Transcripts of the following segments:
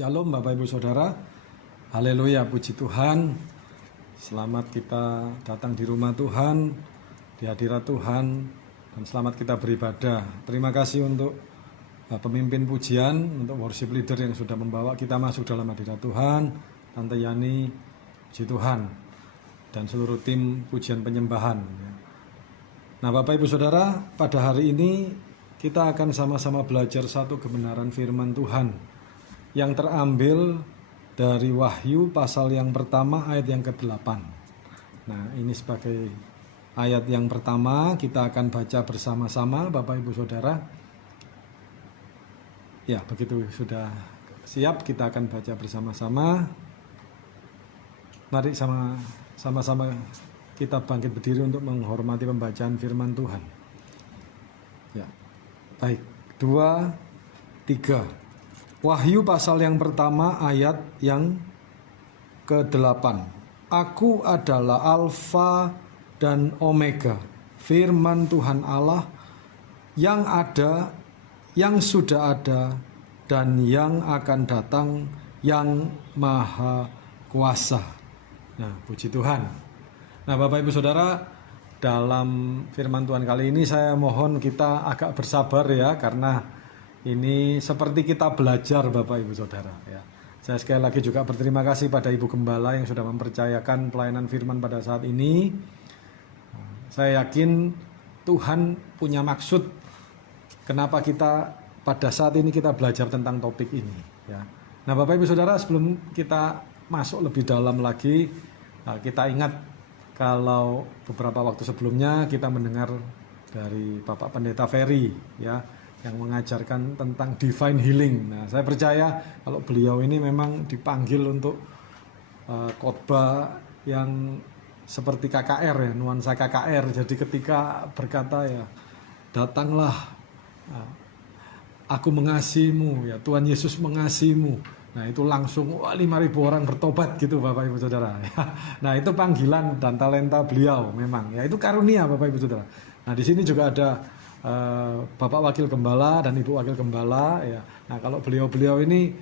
Shalom Bapak Ibu Saudara. Haleluya, puji Tuhan. Selamat kita datang di rumah Tuhan, di hadirat Tuhan, dan selamat kita beribadah. Terima kasih untuk pemimpin pujian, untuk worship leader yang sudah membawa kita masuk dalam hadirat Tuhan, Tante Yani, puji Tuhan, dan seluruh tim pujian penyembahan. Nah Bapak Ibu Saudara, pada hari ini kita akan sama-sama belajar satu kebenaran firman Tuhan yang terambil dari Wahyu pasal yang pertama ayat yang ke-8. Nah ini sebagai ayat yang pertama, kita akan baca bersama-sama Bapak Ibu Saudara. Ya begitu sudah siap, kita akan baca bersama-sama. Mari sama-sama kita bangkit berdiri untuk menghormati pembacaan firman Tuhan. Ya, baik, 2, 3. Wahyu pasal yang pertama ayat yang ke-8. Aku adalah Alfa dan Omega, firman Tuhan Allah yang ada, yang sudah ada, dan yang akan datang, yang maha kuasa. Nah, puji Tuhan. Nah, Bapak Ibu Saudara, dalam firman Tuhan kali ini saya mohon kita agak bersabar ya, karena ini seperti kita belajar Bapak Ibu Saudara ya. Saya sekali lagi juga berterima kasih pada Ibu Gembala yang sudah mempercayakan pelayanan firman pada saat ini. Saya yakin Tuhan punya maksud kenapa kita pada saat ini kita belajar tentang topik ini ya. Nah Bapak Ibu Saudara, sebelum kita masuk lebih dalam lagi, kita ingat kalau beberapa waktu sebelumnya kita mendengar dari Bapak Pendeta Ferry ya, yang mengajarkan tentang divine healing. Nah, saya percaya kalau beliau ini memang dipanggil untuk khotbah yang seperti KKR ya, nuansa KKR. Jadi ketika berkata ya, datanglah, aku mengasihimu ya, Tuhan Yesus mengasihimu. Nah, itu langsung 5.000 orang bertobat gitu Bapak Ibu Saudara. Nah, itu panggilan dan talenta beliau memang. Ya, itu karunia Bapak Ibu Saudara. Nah, di sini juga ada Bapak Wakil Gembala dan Ibu Wakil Gembala ya. Nah kalau beliau-beliau ini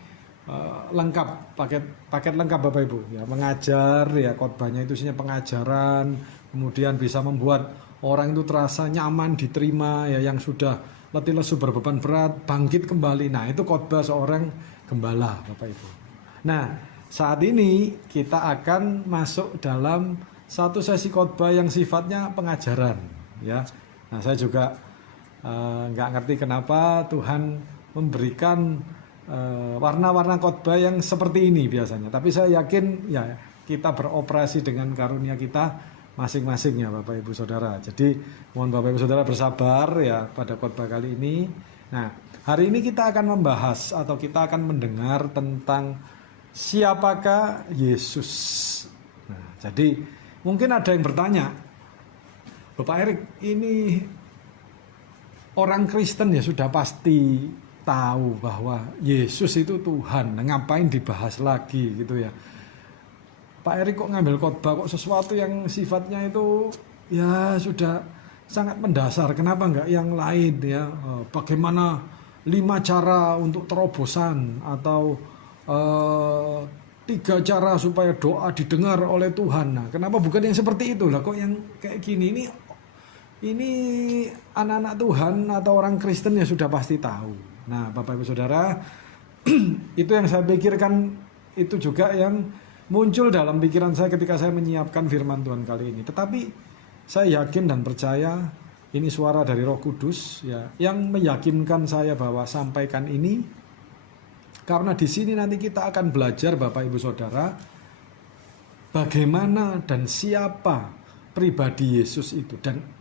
lengkap, paket lengkap Bapak Ibu ya, mengajar ya, khotbahnya itu isinya pengajaran, kemudian bisa membuat orang itu terasa nyaman, diterima ya, yang sudah letih lesu berbeban berat bangkit kembali. Nah itu khotbah seorang gembala Bapak Ibu. Nah saat ini kita akan masuk dalam satu sesi khotbah yang sifatnya pengajaran ya. Nah saya juga nggak ngerti kenapa Tuhan memberikan warna-warna khotbah yang seperti ini biasanya. Tapi saya yakin ya kita beroperasi dengan karunia kita masing-masing ya Bapak Ibu Saudara. Jadi mohon Bapak Ibu Saudara bersabar ya pada khotbah kali ini. Nah hari ini kita akan membahas atau kita akan mendengar tentang siapakah Yesus. Nah jadi mungkin ada yang bertanya, Bapak Erik, ini orang Kristen ya sudah pasti tahu bahwa Yesus itu Tuhan. Ngapain dibahas lagi gitu ya. Pak Erik kok ngambil khotbah kok sesuatu yang sifatnya itu ya sudah sangat mendasar. Kenapa enggak yang lain ya? Bagaimana 5 cara untuk terobosan atau 3 cara supaya doa didengar oleh Tuhan. Nah, kenapa bukan yang seperti itu lah? Kok yang kayak gini ini anak-anak Tuhan atau orang Kristen ya sudah pasti tahu. Nah Bapak Ibu Saudara, itu yang saya pikirkan, itu juga yang muncul dalam pikiran saya ketika saya menyiapkan firman Tuhan kali ini. Tetapi saya yakin dan percaya ini suara dari Roh Kudus ya, yang meyakinkan saya bahwa sampaikan ini, karena di sini nanti kita akan belajar Bapak Ibu Saudara bagaimana dan siapa pribadi Yesus itu, dan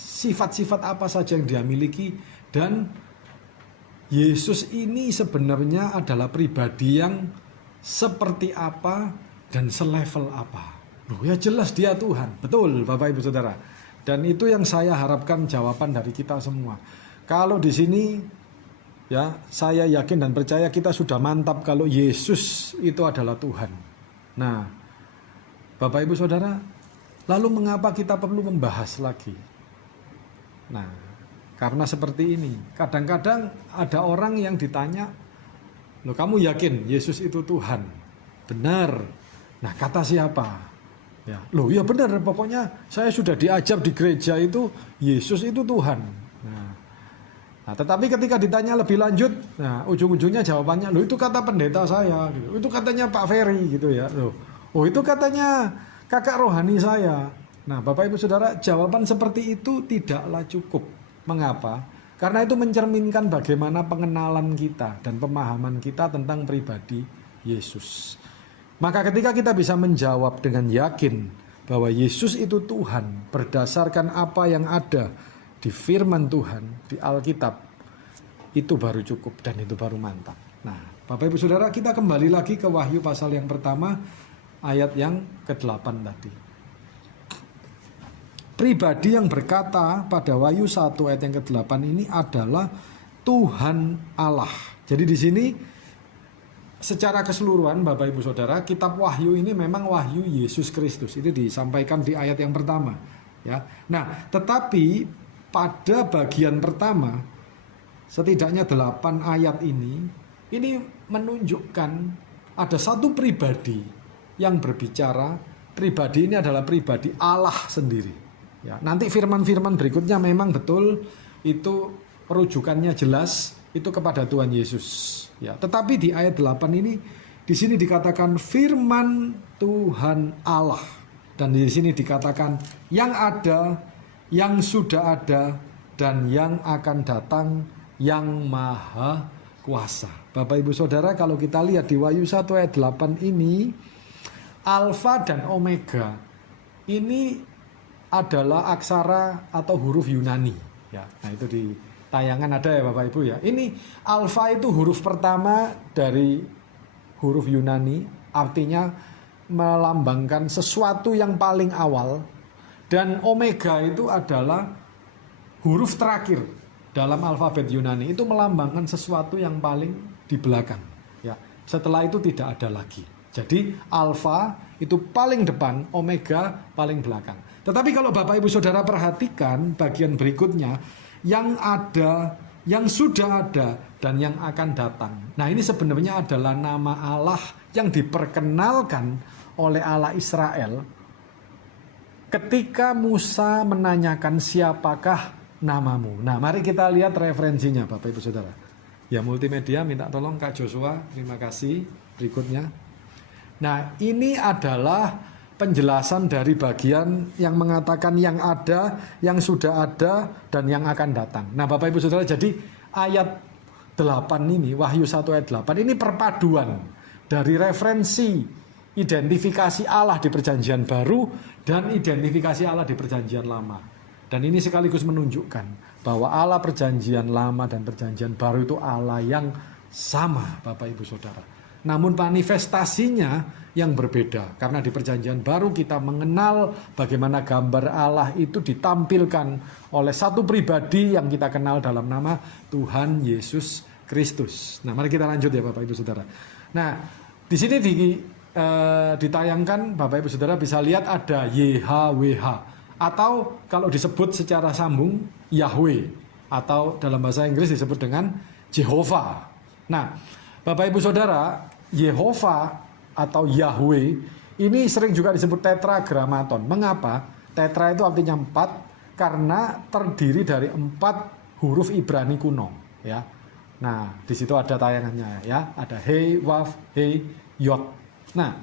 sifat-sifat apa saja yang dia miliki, dan Yesus ini sebenarnya adalah pribadi yang seperti apa dan selevel apa. Loh ya jelas dia Tuhan, betul Bapak Ibu Saudara. Dan itu yang saya harapkan jawaban dari kita semua. Kalau di sini ya saya yakin dan percaya kita sudah mantap kalau Yesus itu adalah Tuhan. Nah Bapak Ibu Saudara, lalu mengapa kita perlu membahas lagi? Nah, karena seperti ini, kadang-kadang ada orang yang ditanya, Loh, kamu yakin Yesus itu Tuhan? Benar. Nah, kata siapa? Ya, loh ya benar, pokoknya saya sudah diajar di gereja itu Yesus itu Tuhan. Nah, tetapi ketika ditanya lebih lanjut, nah ujung-ujungnya jawabannya, loh itu kata pendeta saya, gitu. Itu katanya Pak Ferry gitu ya. Loh, oh itu katanya kakak rohani saya. Nah, Bapak Ibu Saudara, jawaban seperti itu tidaklah cukup. Mengapa? Karena itu mencerminkan bagaimana pengenalan kita dan pemahaman kita tentang pribadi Yesus. Maka ketika kita bisa menjawab dengan yakin bahwa Yesus itu Tuhan berdasarkan apa yang ada di firman Tuhan, di Alkitab, itu baru cukup dan itu baru mantap. Nah, Bapak Ibu Saudara, kita kembali lagi ke Wahyu pasal yang pertama, ayat yang ke-8 tadi. Pribadi yang berkata pada Wahyu 1 ayat yang ke-8 ini adalah Tuhan Allah. Jadi di sini secara keseluruhan Bapak Ibu Saudara, kitab Wahyu ini memang wahyu Yesus Kristus. Itu disampaikan di ayat yang pertama, ya. Nah, tetapi pada bagian pertama setidaknya 8 ayat ini menunjukkan ada satu pribadi yang berbicara. Pribadi ini adalah pribadi Allah sendiri, ya. Nanti firman-firman berikutnya memang betul itu rujukannya jelas itu kepada Tuhan Yesus, ya. Tetapi di ayat 8 ini di sini dikatakan firman Tuhan Allah, dan di sini dikatakan yang ada, yang sudah ada, dan yang akan datang, yang maha kuasa. Bapak Ibu Saudara, kalau kita lihat di Wahyu 1 ayat 8 ini, Alfa dan Omega ini adalah aksara atau huruf Yunani, ya. Nah, itu di tayangan ada ya Bapak Ibu ya. Ini Alfa itu huruf pertama dari huruf Yunani, artinya melambangkan sesuatu yang paling awal, dan Omega itu adalah huruf terakhir dalam alfabet Yunani, itu melambangkan sesuatu yang paling di belakang, ya. Setelah itu tidak ada lagi. Jadi Alfa itu paling depan, Omega paling belakang. Tetapi kalau Bapak Ibu Saudara perhatikan bagian berikutnya, yang ada, yang sudah ada, dan yang akan datang. Nah, ini sebenarnya adalah nama Allah yang diperkenalkan oleh Allah Israel ketika Musa menanyakan siapakah namamu. Nah, mari kita lihat referensinya Bapak Ibu Saudara. Ya, multimedia minta tolong Kak Joshua, terima kasih. Berikutnya. Nah, ini adalah penjelasan dari bagian yang mengatakan yang ada, yang sudah ada, dan yang akan datang. Nah, Bapak Ibu Saudara, jadi ayat 8 ini, Wahyu 1 ayat 8, ini perpaduan dari referensi identifikasi Allah di Perjanjian Baru dan identifikasi Allah di Perjanjian Lama. Dan ini sekaligus menunjukkan bahwa Allah Perjanjian Lama dan Perjanjian Baru itu Allah yang sama, Bapak Ibu Saudara. Namun manifestasinya yang berbeda, karena di Perjanjian Baru kita mengenal bagaimana gambar Allah itu ditampilkan oleh satu pribadi yang kita kenal dalam nama Tuhan Yesus Kristus. Nah, mari kita lanjut ya Bapak Ibu Saudara. Nah, di sini ditayangkan Bapak Ibu Saudara bisa lihat ada YHWH, atau kalau disebut secara sambung Yahweh, atau dalam bahasa Inggris disebut dengan Jehovah. Nah, Bapak Ibu Saudara, Yehova atau Yahweh ini sering juga disebut tetragramaton. Mengapa? Tetra itu artinya 4 karena terdiri dari 4 huruf Ibrani kuno, ya. Nah, di situ ada tayangannya ya. Ada He, Waf, He, Yod. Nah,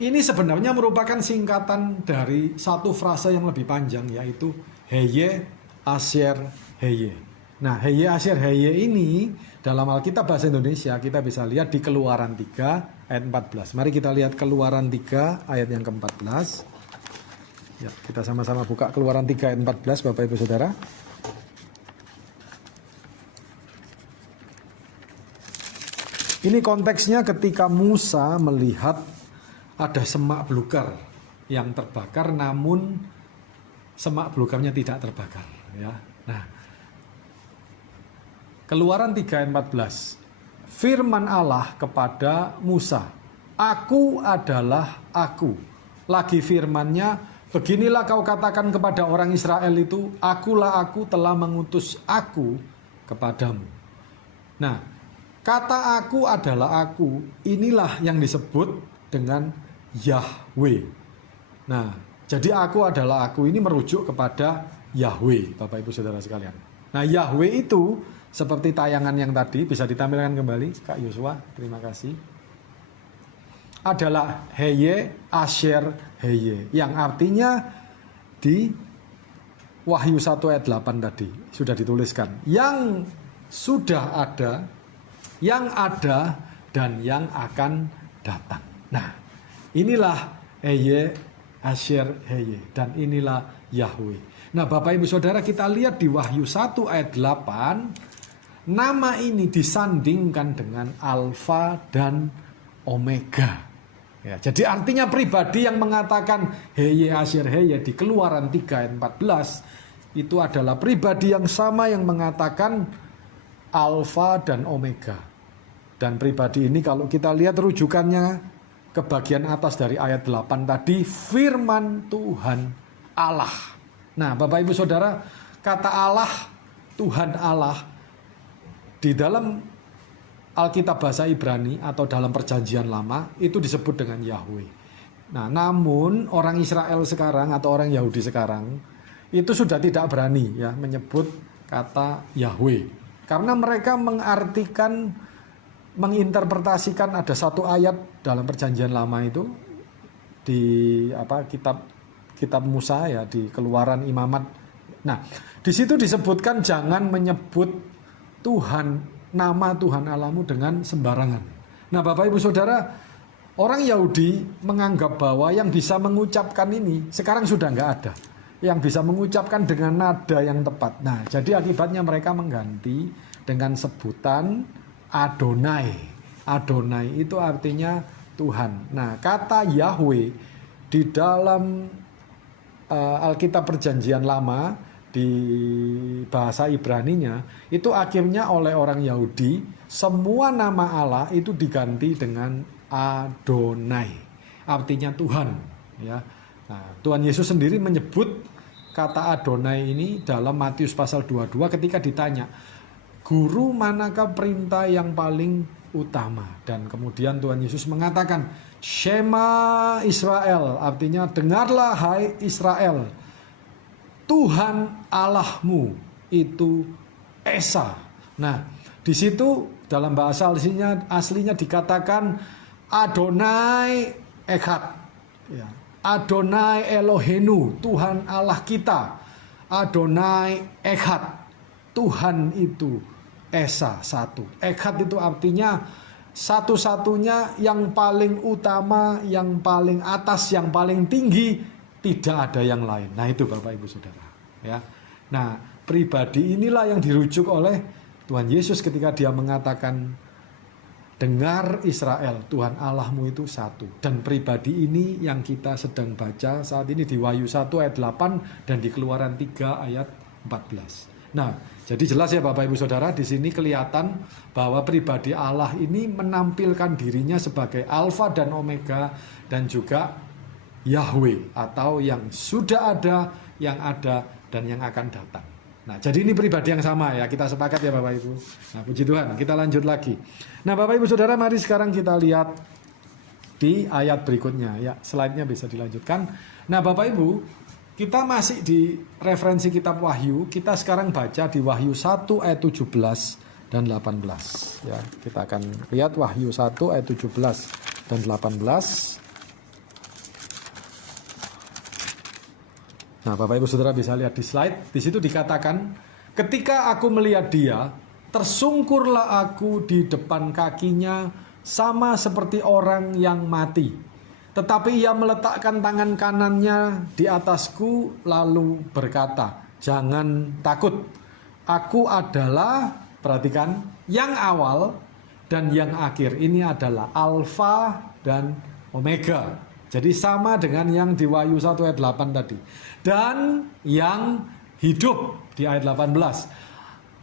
ini sebenarnya merupakan singkatan dari satu frase yang lebih panjang, yaitu Heye, Asher, Heye. Nah, Heye, Asher, Heye ini dalam Alkitab Bahasa Indonesia kita bisa lihat di Keluaran 3 ayat 14. Mari kita lihat Keluaran 3 ayat yang ke-14. Ya, kita sama-sama buka Keluaran 3 ayat 14 Bapak Ibu Saudara. Ini konteksnya ketika Musa melihat ada semak belukar yang terbakar, namun semak belukarnya tidak terbakar, ya. Nah, Keluaran 3 ayat 14. Firman Allah kepada Musa, "Aku adalah aku." Lagi firman-Nya, "Beginilah kau katakan kepada orang Israel itu, akulah aku telah mengutus aku kepadamu." Nah, Kata aku adalah aku, inilah yang disebut dengan Yahweh. Nah, jadi aku adalah aku ini merujuk kepada Yahweh, Bapak Ibu Saudara sekalian. Nah, Yahweh itu seperti tayangan yang tadi, bisa ditampilkan kembali, Kak Yosua, terima kasih. Adalah Heye, Asher, Heye, yang artinya di Wahyu 1 ayat 8 tadi sudah dituliskan. Yang sudah ada, yang ada, dan yang akan datang. Nah, inilah Heye, Asher, Heye, dan inilah Yahweh. Nah, Bapak Ibu Saudara, kita lihat di Wahyu 1 ayat 8, nama ini disandingkan dengan Alfa dan Omega. Ya, jadi artinya pribadi yang mengatakan Heye, Asher, Heye di Keluaran 3 ayat 14 itu adalah pribadi yang sama yang mengatakan Alfa dan Omega. Dan pribadi ini kalau kita lihat rujukannya ke bagian atas dari ayat 8 tadi, firman Tuhan Allah. Nah, Bapak Ibu Saudara, kata Allah, Tuhan Allah di dalam Alkitab bahasa Ibrani atau dalam perjanjian lama itu disebut dengan Yahweh. Nah, namun orang Israel sekarang atau orang Yahudi sekarang itu sudah tidak berani ya menyebut kata Yahweh. Karena mereka menginterpretasikan ada satu ayat dalam perjanjian lama itu di kitab Musa ya, di Keluaran Imamat. Nah, di situ disebutkan jangan menyebut Tuhan, nama Tuhan Allahmu dengan sembarangan. Nah, Bapak Ibu Saudara, orang Yahudi menganggap bahwa yang bisa mengucapkan ini sekarang sudah nggak ada. Yang bisa mengucapkan dengan nada yang tepat. Nah, jadi akibatnya mereka mengganti dengan sebutan Adonai. Adonai itu artinya Tuhan. Nah, kata Yahweh di dalam Alkitab Perjanjian Lama di bahasa Ibraninya itu akhirnya oleh orang Yahudi semua nama Allah itu diganti dengan Adonai, artinya Tuhan. Ya, nah, Tuhan Yesus sendiri menyebut kata Adonai ini dalam Matius pasal 22 ketika ditanya, Guru, manakah perintah yang paling utama? Dan kemudian Tuhan Yesus mengatakan, Shema Israel, artinya dengarlah hai Israel, Tuhan Allahmu itu Esa. Nah, di situ dalam bahasa aslinya dikatakan Adonai Echad. Ya. Adonai Elohenu, Tuhan Allah kita. Adonai Echad, Tuhan itu Esa, satu. Echad itu artinya satu-satunya, yang paling utama, yang paling atas, yang paling tinggi, tidak ada yang lain. Nah, itu Bapak Ibu Saudara. Ya. Nah, pribadi inilah yang dirujuk oleh Tuhan Yesus ketika dia mengatakan, dengar Israel, Tuhan Allahmu itu satu. Dan pribadi ini yang kita sedang baca saat ini di Wahyu 1 ayat 8 dan di Keluaran 3 ayat 14. Nah, jadi jelas ya Bapak Ibu Saudara, di sini kelihatan bahwa pribadi Allah ini menampilkan dirinya sebagai Alfa dan Omega dan juga Yahweh atau yang sudah ada, yang ada, dan yang akan datang. Nah, jadi ini pribadi yang sama ya, kita sepakat ya Bapak Ibu. Nah, puji Tuhan, kita lanjut lagi. Nah, Bapak Ibu Saudara, mari sekarang kita lihat di ayat berikutnya ya, slide-nya bisa dilanjutkan. Nah, Bapak Ibu, kita masih di referensi kitab Wahyu, kita sekarang baca di Wahyu 1 ayat 17 dan 18 ya. Kita akan lihat Wahyu 1 ayat 17 dan 18. Nah, Bapak Ibu Saudara bisa lihat di slide. Di situ dikatakan, ketika aku melihat dia, tersungkurlah aku di depan kakinya sama seperti orang yang mati. Tetapi ia meletakkan tangan kanannya di atasku lalu berkata, jangan takut. Aku adalah, perhatikan, yang awal dan yang akhir. Ini adalah Alfa dan Omega. Jadi sama dengan yang di Wahyu 1 ayat 8 tadi. Dan yang hidup di ayat 18.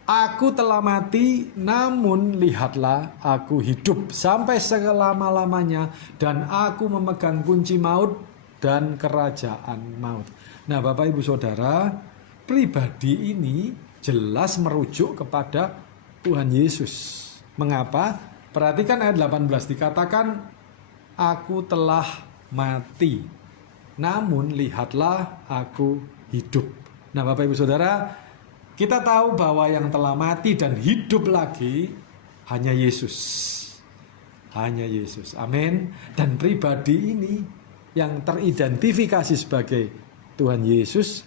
Aku telah mati, namun lihatlah aku hidup sampai selama-lamanya. Dan aku memegang kunci maut dan kerajaan maut. Nah, Bapak Ibu Saudara, pribadi ini jelas merujuk kepada Tuhan Yesus. Mengapa? Perhatikan ayat 18, dikatakan aku telah mati, namun lihatlah aku hidup. Nah Bapak Ibu Saudara, kita tahu bahwa yang telah mati dan hidup lagi hanya Yesus. Hanya Yesus. Amin. Dan pribadi ini yang teridentifikasi sebagai Tuhan Yesus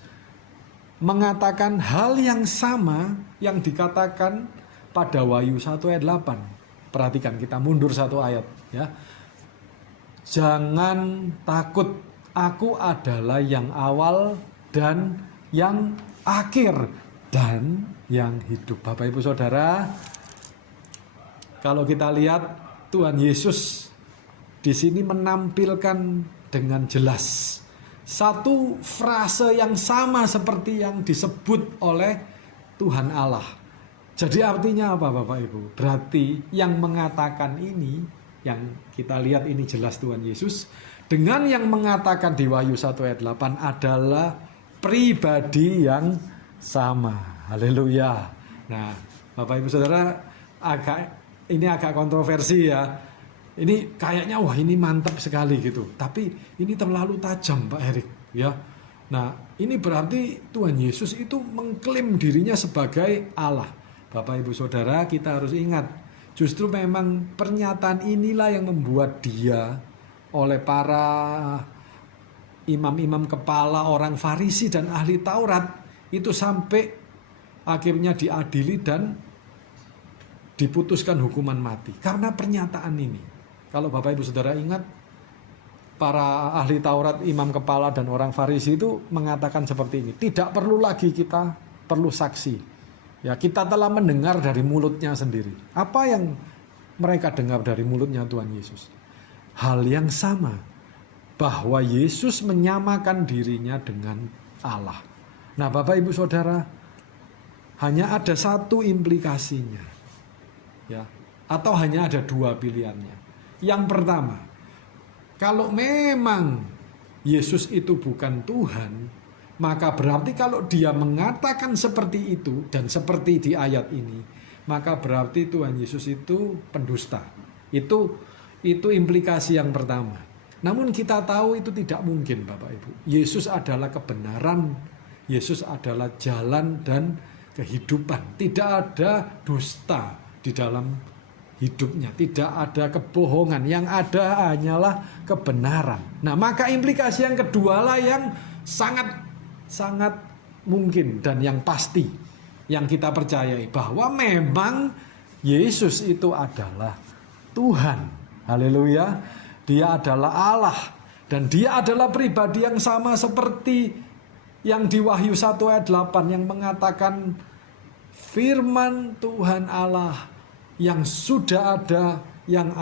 mengatakan hal yang sama yang dikatakan pada Wahyu 1 ayat 8. Perhatikan, kita mundur satu ayat ya. Jangan takut, aku adalah yang awal dan yang akhir dan yang hidup. Bapak Ibu Saudara, kalau kita lihat Tuhan Yesus di sini menampilkan dengan jelas satu frase yang sama seperti yang disebut oleh Tuhan Allah. Jadi artinya apa Bapak Ibu? Berarti yang mengatakan ini, yang kita lihat ini jelas Tuhan Yesus, dengan yang mengatakan di Wahyu 1 ayat 8 adalah pribadi yang sama. Haleluya. Nah, Bapak Ibu Saudara, ini agak kontroversi ya. Ini kayaknya wah ini mantap sekali gitu. Tapi ini terlalu tajam Pak Erik ya. Nah, ini berarti Tuhan Yesus itu mengklaim dirinya sebagai Allah. Bapak Ibu Saudara, kita harus ingat, justru memang pernyataan inilah yang membuat dia oleh para imam-imam kepala, orang Farisi dan ahli Taurat itu sampai akhirnya diadili dan diputuskan hukuman mati karena pernyataan ini. Kalau Bapak Ibu Saudara ingat, para ahli Taurat, imam kepala dan orang Farisi itu mengatakan seperti ini, tidak perlu lagi kita perlu saksi. Ya, kita telah mendengar dari mulutnya sendiri. Apa yang mereka dengar dari mulutnya Tuhan Yesus? Hal yang sama, bahwa Yesus menyamakan dirinya dengan Allah. Nah, Bapak Ibu Saudara, hanya ada satu implikasinya. Ya, atau hanya ada dua pilihannya. Yang pertama, kalau memang Yesus itu bukan Tuhan, maka berarti kalau dia mengatakan seperti itu dan seperti di ayat ini, maka berarti Tuhan Yesus itu pendusta. Itu implikasi yang pertama. Namun kita tahu itu tidak mungkin Bapak Ibu. Yesus adalah kebenaran, Yesus adalah jalan dan kehidupan. Tidak ada dusta di dalam hidupnya, tidak ada kebohongan, yang ada hanyalah kebenaran. Nah, maka implikasi yang kedua lah yang sangat mungkin dan yang pasti yang kita percayai, bahwa memang Yesus itu adalah Tuhan. Haleluya. Dia adalah Allah dan dia adalah pribadi yang sama seperti yang di Wahyu 1 ayat 8 yang mengatakan firman Tuhan Allah yang sudah ada, yang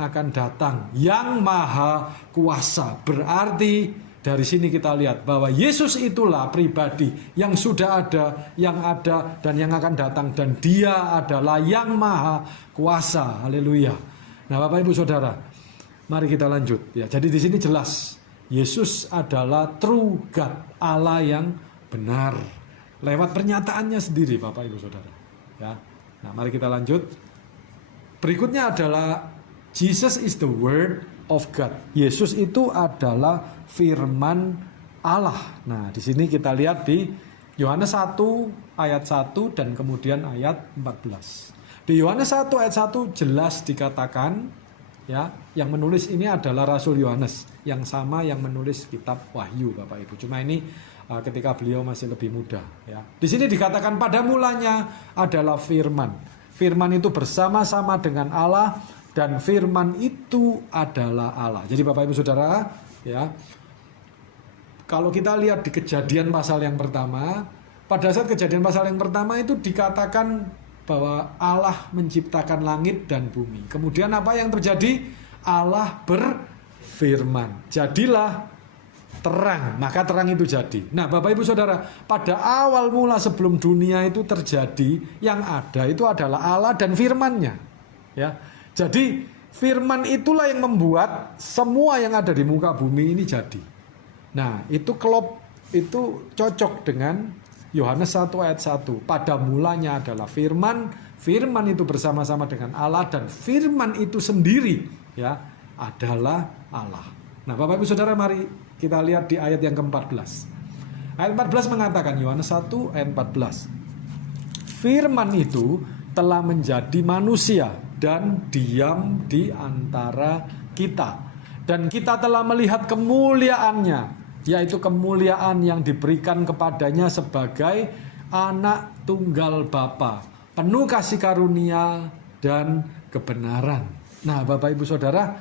akan datang, yang maha kuasa. Berarti dari sini kita lihat bahwa Yesus itulah pribadi yang sudah ada, dan yang akan datang, dan dia adalah yang maha kuasa. Haleluya. Nah, Bapak Ibu Saudara, mari kita lanjut ya. Jadi di sini jelas Yesus adalah true God, Allah yang benar. Lewat pernyataannya sendiri Bapak Ibu Saudara. Ya. Nah, mari kita lanjut. Berikutnya adalah Jesus is the word of God. Yesus itu adalah firman Allah. Nah, di sini kita lihat di Yohanes 1 ayat 1 dan kemudian ayat 14. Di Yohanes 1 ayat 1 jelas dikatakan ya, yang menulis ini adalah Rasul Yohanes, yang sama yang menulis kitab Wahyu Bapak Ibu. Cuma ini ketika beliau masih lebih muda ya. Di sini dikatakan pada mulanya adalah firman. Firman itu bersama-sama dengan Allah dan firman itu adalah Allah. Jadi Bapak Ibu Saudara ya, kalau kita lihat di Kejadian pasal yang pertama, pada saat Kejadian pasal yang pertama itu dikatakan bahwa Allah menciptakan langit dan bumi. Kemudian apa yang terjadi? Allah berfirman, jadilah terang, maka terang itu jadi. Nah, Bapak Ibu Saudara, pada awal mula sebelum dunia itu terjadi, yang ada itu adalah Allah dan firman-Nya. Ya. Jadi firman itulah yang membuat semua yang ada di muka bumi ini jadi. Nah, itu cocok dengan Yohanes 1 ayat 1. Pada mulanya adalah firman, firman itu bersama-sama dengan Allah, dan firman itu sendiri ya adalah Allah. Nah, Bapak Ibu Saudara, mari kita lihat di ayat yang ke-14. Ayat 14 mengatakan, Yohanes 1 ayat 14. Firman itu telah menjadi manusia dan diam di antara kita. Dan kita telah melihat kemuliaannya, yaitu kemuliaan yang diberikan kepadanya sebagai anak tunggal Bapa, penuh kasih karunia dan kebenaran. Nah, Bapak Ibu Saudara,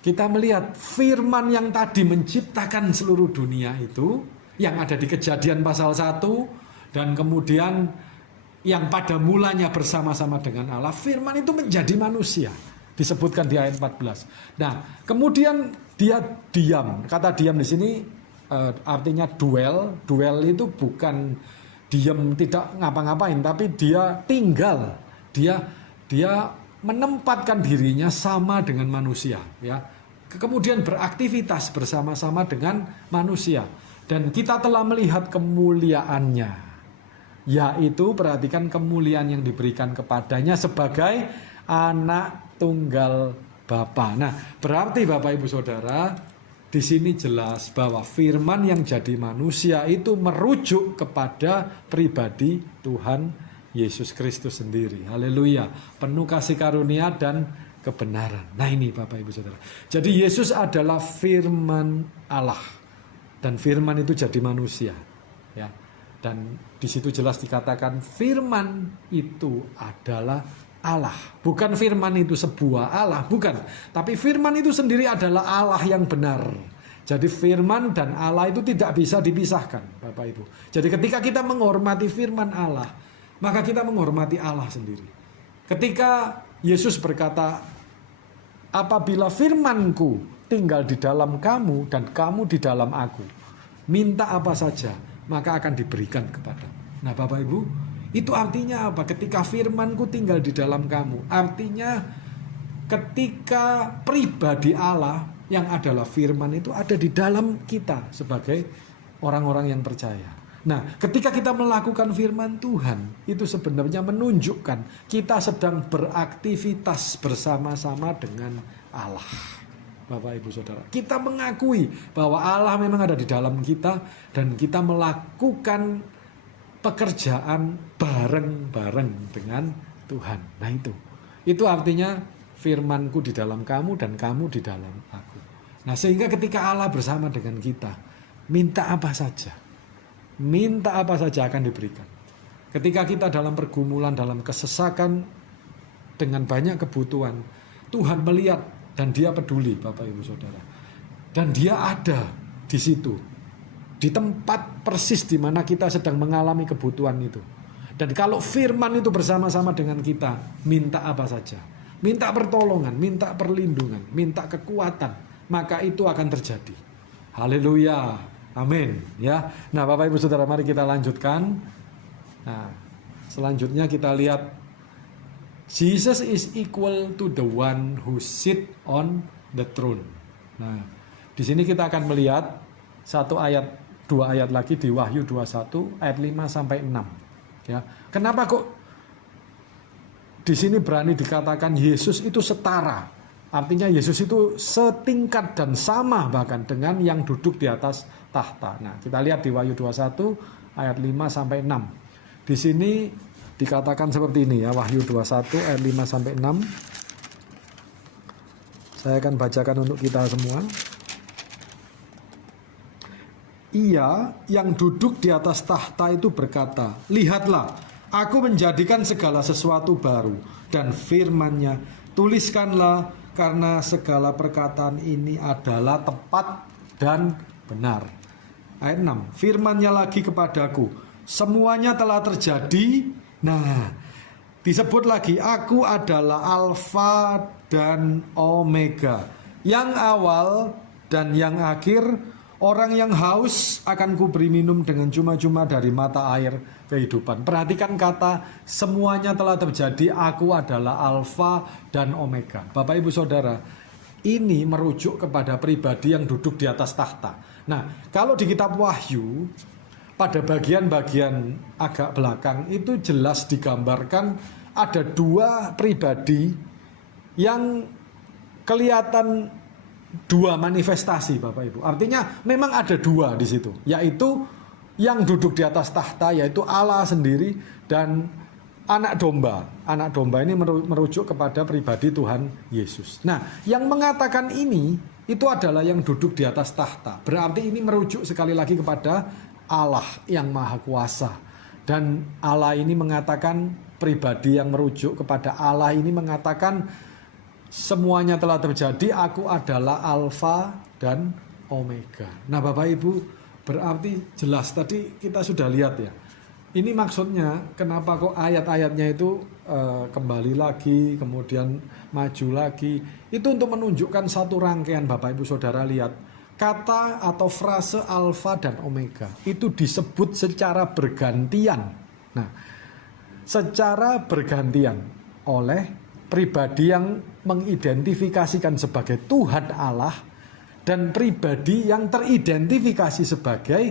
kita melihat firman yang tadi menciptakan seluruh dunia itu, yang ada di Kejadian pasal 1, dan kemudian yang pada mulanya bersama-sama dengan Allah, firman itu menjadi manusia, disebutkan di ayat 14. Nah, kemudian dia diam. Kata diam di sini artinya duel. Duel itu bukan diam tidak ngapa-ngapain, tapi dia tinggal. Dia menempatkan dirinya sama dengan manusia, ya. Kemudian beraktivitas bersama-sama dengan manusia. Dan kita telah melihat kemuliaannya, yaitu perhatikan kemuliaan yang diberikan kepadanya sebagai anak tunggal Bapa. Nah, berarti Bapak Ibu Saudara, di sini jelas bahwa firman yang jadi manusia itu merujuk kepada pribadi Tuhan Yesus Kristus sendiri. Haleluya. Penuh kasih karunia dan kebenaran. Nah, ini Bapak Ibu Saudara. Jadi Yesus adalah firman Allah. Dan firman itu jadi manusia. Ya. Dan di situ jelas dikatakan firman itu adalah Allah. Bukan firman itu sebuah Allah, bukan. Tapi firman itu sendiri adalah Allah yang benar. Jadi firman dan Allah itu tidak bisa dipisahkan, Bapak Ibu. Jadi ketika kita menghormati firman Allah, maka kita menghormati Allah sendiri. Ketika Yesus berkata, apabila firmanku tinggal di dalam kamu dan kamu di dalam aku, minta apa saja, maka akan diberikan kepadamu. Nah, Bapak Ibu, itu artinya apa? Ketika firmanku tinggal di dalam kamu, artinya ketika pribadi Allah yang adalah firman itu ada di dalam kita sebagai orang-orang yang percaya. Nah, ketika kita melakukan firman Tuhan, itu sebenarnya menunjukkan kita sedang beraktivitas bersama-sama dengan Allah. Bapak Ibu Saudara, kita mengakui bahwa Allah memang ada di dalam kita dan kita melakukan pekerjaan bareng-bareng dengan Tuhan. Nah, itu artinya firmanku di dalam kamu dan kamu di dalam aku. Nah, sehingga ketika Allah bersama dengan kita, minta apa saja akan diberikan. Ketika kita dalam pergumulan, dalam kesesakan, dengan banyak kebutuhan, Tuhan melihat dan Dia peduli, Bapak Ibu Saudara. Dan Dia ada di situ, di tempat persis di mana kita sedang mengalami kebutuhan itu. Dan kalau firman itu bersama-sama dengan kita, minta apa saja, minta pertolongan, minta perlindungan, minta kekuatan, maka itu akan terjadi. Haleluya, amin. Ya, nah Bapak Ibu Saudara, mari kita lanjutkan. Nah, selanjutnya kita lihat Jesus is equal to the one who sit on the throne. Nah, di sini kita akan melihat dua ayat lagi di Wahyu 21 ayat 5 sampai 6. Ya. Kenapa kok di sini berani dikatakan Yesus itu setara? Artinya Yesus itu setingkat dan sama bahkan dengan yang duduk di atas tahta. Nah, kita lihat di Wahyu 21 ayat 5 sampai 6. Di sini dikatakan seperti ini ya, Wahyu 21 ayat 5 sampai 6. Saya akan bacakan untuk kita semua. Ia yang duduk di atas tahta itu berkata, lihatlah, aku menjadikan segala sesuatu baru, dan firman-Nya, tuliskanlah, karena segala perkataan ini adalah tepat dan benar. Ayat 6, firman-Nya lagi kepadaku, semuanya telah terjadi. Nah, disebut lagi, aku adalah Alfa dan Omega, yang awal dan yang akhir. Orang yang haus akan kuberi minum dengan cuma-cuma dari mata air kehidupan. Perhatikan kata semuanya telah terjadi, aku adalah Alfa dan Omega. Bapak Ibu Saudara, ini merujuk kepada pribadi yang duduk di atas tahta. Nah, kalau di kitab Wahyu, pada bagian-bagian agak belakang itu jelas digambarkan ada dua pribadi yang kelihatan dua manifestasi, Bapak Ibu. Artinya memang ada dua di situ, yaitu yang duduk di atas tahta, yaitu Allah sendiri, dan anak domba. Anak domba ini merujuk kepada pribadi Tuhan Yesus. Nah, yang mengatakan ini itu adalah yang duduk di atas tahta. Berarti ini merujuk sekali lagi kepada Allah yang Maha Kuasa. Dan Allah ini mengatakan, pribadi yang merujuk kepada Allah ini mengatakan, semuanya telah terjadi, aku adalah Alfa dan Omega. Nah, Bapak Ibu, berarti jelas tadi kita sudah lihat ya. Ini maksudnya kenapa kok ayat-ayatnya itu kembali lagi, kemudian maju lagi. Itu untuk menunjukkan satu rangkaian, Bapak Ibu Saudara lihat. Kata atau frase Alfa dan Omega itu disebut secara bergantian. Nah, secara bergantian oleh pribadi yang mengidentifikasikan sebagai Tuhan Allah dan pribadi yang teridentifikasi sebagai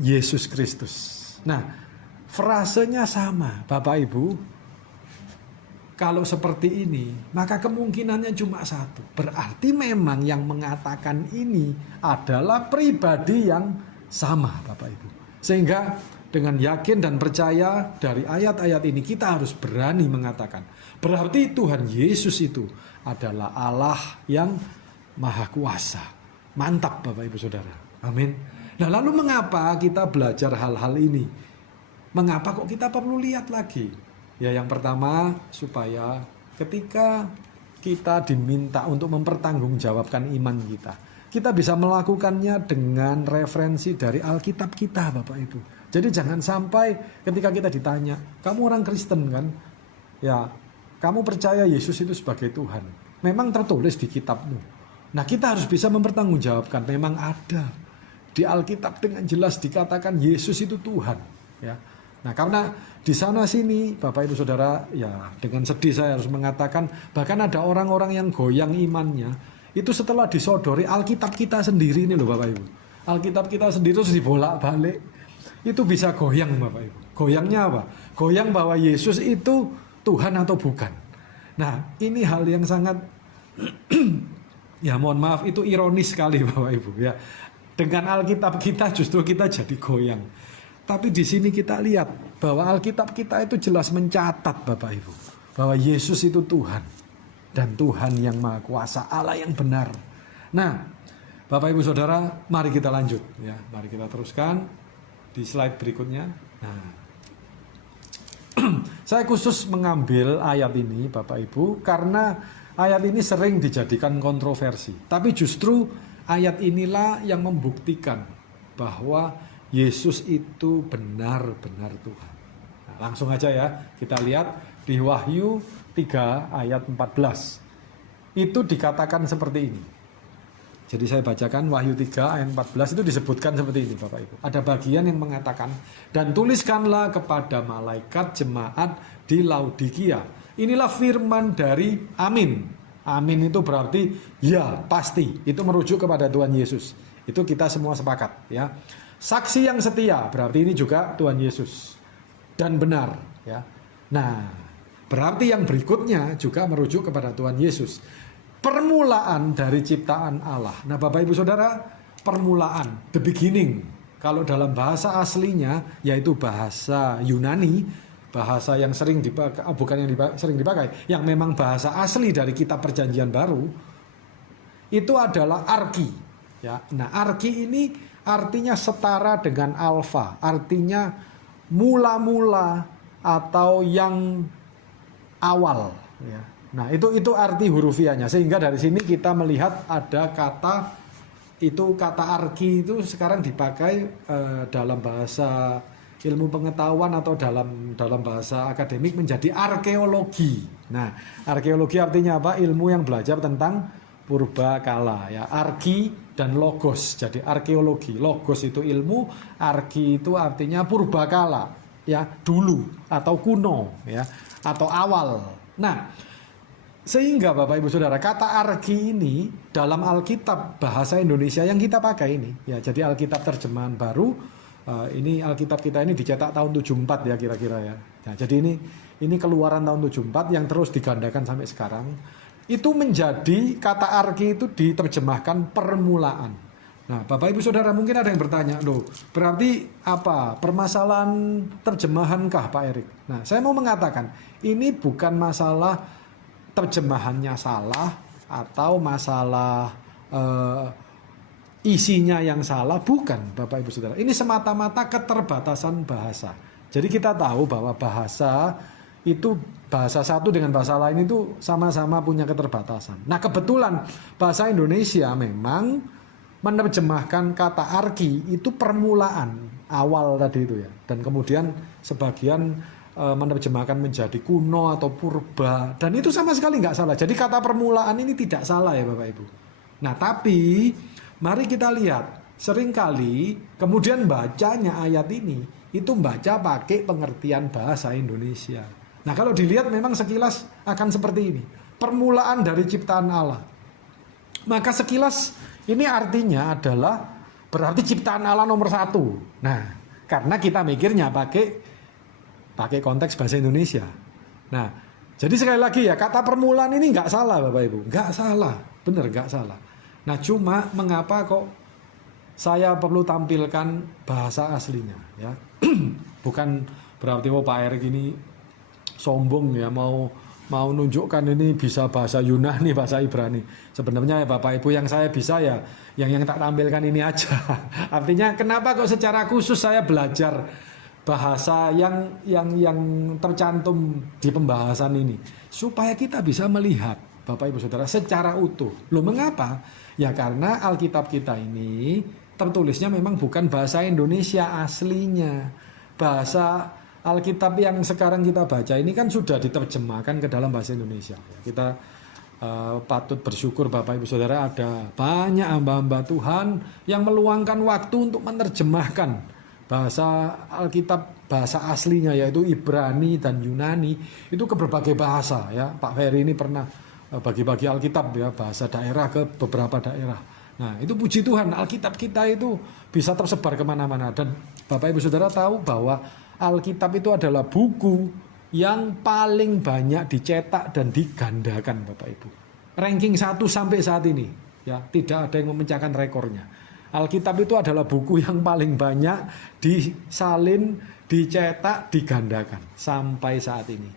Yesus Kristus. Nah, frasenya sama, Bapak Ibu. Kalau seperti ini, maka kemungkinannya cuma satu. Berarti memang yang mengatakan ini adalah pribadi yang sama, Bapak Ibu. Sehingga dengan yakin dan percaya dari ayat-ayat ini kita harus berani mengatakan, berarti Tuhan Yesus itu adalah Allah yang Maha Kuasa. Mantap, Bapak Ibu Saudara. Amin. Nah, lalu mengapa kita belajar hal-hal ini? Mengapa kok kita perlu lihat lagi? Ya, yang pertama, supaya ketika kita diminta untuk mempertanggungjawabkan iman kita, kita bisa melakukannya dengan referensi dari Alkitab kita, Bapak Ibu. Jadi jangan sampai ketika kita ditanya, kamu orang Kristen kan? Ya, kamu percaya Yesus itu sebagai Tuhan. Memang tertulis di kitabmu. Nah, kita harus bisa mempertanggungjawabkan, memang ada. Di Alkitab dengan jelas dikatakan Yesus itu Tuhan. Ya. Nah, karena di sana sini, Bapak Ibu Saudara, ya dengan sedih saya harus mengatakan, bahkan ada orang-orang yang goyang imannya, itu setelah disodori Alkitab kita sendiri ini loh Bapak Ibu. Alkitab kita sendiri terus dibolak-balik. Itu bisa goyang Bapak Ibu. Goyangnya apa? Goyang bahwa Yesus itu Tuhan atau bukan. Nah, ini hal yang sangat ya mohon maaf, itu ironis sekali Bapak Ibu ya. Dengan Alkitab kita justru kita jadi goyang. Tapi di sini kita lihat bahwa Alkitab kita itu jelas mencatat Bapak Ibu, bahwa Yesus itu Tuhan dan Tuhan yang Maha Kuasa, Allah yang benar. Nah, Bapak Ibu Saudara, mari kita lanjut ya. Mari kita teruskan di slide berikutnya. Nah, saya khusus mengambil ayat ini Bapak Ibu karena ayat ini sering dijadikan kontroversi. Tapi justru ayat inilah yang membuktikan bahwa Yesus itu benar-benar Tuhan. Nah, langsung aja ya, kita lihat di Wahyu 3 ayat 14. Itu dikatakan seperti ini. Jadi saya bacakan Wahyu 3 ayat 14 itu disebutkan seperti ini Bapak Ibu. Ada bagian yang mengatakan, dan tuliskanlah kepada malaikat jemaat di Laodikia. Inilah firman dari Amin. Amin itu berarti ya, pasti. Itu merujuk kepada Tuhan Yesus. Itu kita semua sepakat ya. Saksi yang setia, berarti ini juga Tuhan Yesus. Dan benar ya. Nah, berarti yang berikutnya juga merujuk kepada Tuhan Yesus. Permulaan dari ciptaan Allah. Nah, Bapak Ibu Saudara, permulaan, the beginning. Kalau dalam bahasa aslinya, yaitu bahasa Yunani, bahasa yang sering dipakai, bukan yang sering dipakai, yang memang bahasa asli dari kitab Perjanjian Baru, itu adalah arki. Ya. Nah, arki ini artinya setara dengan alfa, artinya mula-mula atau yang awal. Ya. Nah, itu arti hurufiahnya. Sehingga dari sini kita melihat ada kata arki itu sekarang dipakai dalam bahasa ilmu pengetahuan atau dalam bahasa akademik menjadi arkeologi. Nah, arkeologi artinya apa? Ilmu yang belajar tentang purba kala ya. Arki dan logos. Jadi arkeologi, logos itu ilmu, arki itu artinya purba kala ya, dulu atau kuno ya, atau awal. Nah, sehingga Bapak Ibu Saudara, kata arki ini dalam Alkitab bahasa Indonesia yang kita pakai ini ya, jadi Alkitab terjemahan baru, ini Alkitab kita ini dicetak tahun 74 ya kira-kira ya. Nah, jadi ini keluaran tahun 74 yang terus digandakan sampai sekarang. Itu menjadi kata arki itu diterjemahkan permulaan. Nah, Bapak Ibu Saudara mungkin ada yang bertanya, loh, berarti apa? Permasalahan terjemahankah Pak Erik? Nah, saya mau mengatakan, ini bukan masalah terjemahannya salah atau masalah isinya yang salah, bukan Bapak Ibu Saudara. Ini semata-mata keterbatasan bahasa. Jadi kita tahu bahwa bahasa itu, bahasa satu dengan bahasa lain itu sama-sama punya keterbatasan. Nah, kebetulan bahasa Indonesia memang menerjemahkan kata arki itu permulaan awal tadi itu ya. Dan kemudian sebagian menerjemahkan menjadi kuno atau purba, dan itu sama sekali nggak salah. Jadi kata permulaan ini tidak salah ya Bapak Ibu. Nah, tapi mari kita lihat, seringkali kemudian bacanya ayat ini itu baca pakai pengertian bahasa Indonesia. Nah, kalau dilihat memang sekilas akan seperti ini. Permulaan dari ciptaan Allah. Maka sekilas ini artinya adalah berarti ciptaan Allah nomor 1. Nah, karena kita mikirnya pakai konteks bahasa Indonesia. Nah, jadi sekali lagi ya, kata permulaan ini nggak salah Bapak Ibu. Nggak salah, bener nggak salah. Nah, cuma mengapa kok saya perlu tampilkan bahasa aslinya ya. Bukan berarti Pak Erik ini sombong ya, mau nunjukkan ini bisa bahasa Yunani, bahasa Ibrani. Sebenarnya ya Bapak Ibu, yang saya bisa ya yang tak tampilkan ini aja. Artinya kenapa kok secara khusus saya belajar bahasa yang tercantum di pembahasan ini, supaya kita bisa melihat Bapak Ibu Saudara secara utuh. Loh, mengapa? Ya karena Alkitab kita ini tertulisnya memang bukan bahasa Indonesia aslinya. Bahasa Alkitab yang sekarang kita baca ini kan sudah diterjemahkan ke dalam bahasa Indonesia. Kita patut bersyukur Bapak Ibu Saudara, ada banyak hamba-hamba Tuhan yang meluangkan waktu untuk menerjemahkan bahasa Alkitab, bahasa aslinya yaitu Ibrani dan Yunani itu ke berbagai bahasa ya. Pak Ferry ini pernah bagi-bagi Alkitab ya, bahasa daerah ke beberapa daerah. Nah, itu puji Tuhan, Alkitab kita itu bisa tersebar kemana-mana. Dan Bapak Ibu Saudara tahu bahwa Alkitab itu adalah buku yang paling banyak dicetak dan digandakan Bapak Ibu. Ranking 1 sampai saat ini ya, tidak ada yang memecahkan rekornya. Alkitab itu adalah buku yang paling banyak disalin, dicetak, digandakan sampai saat ini.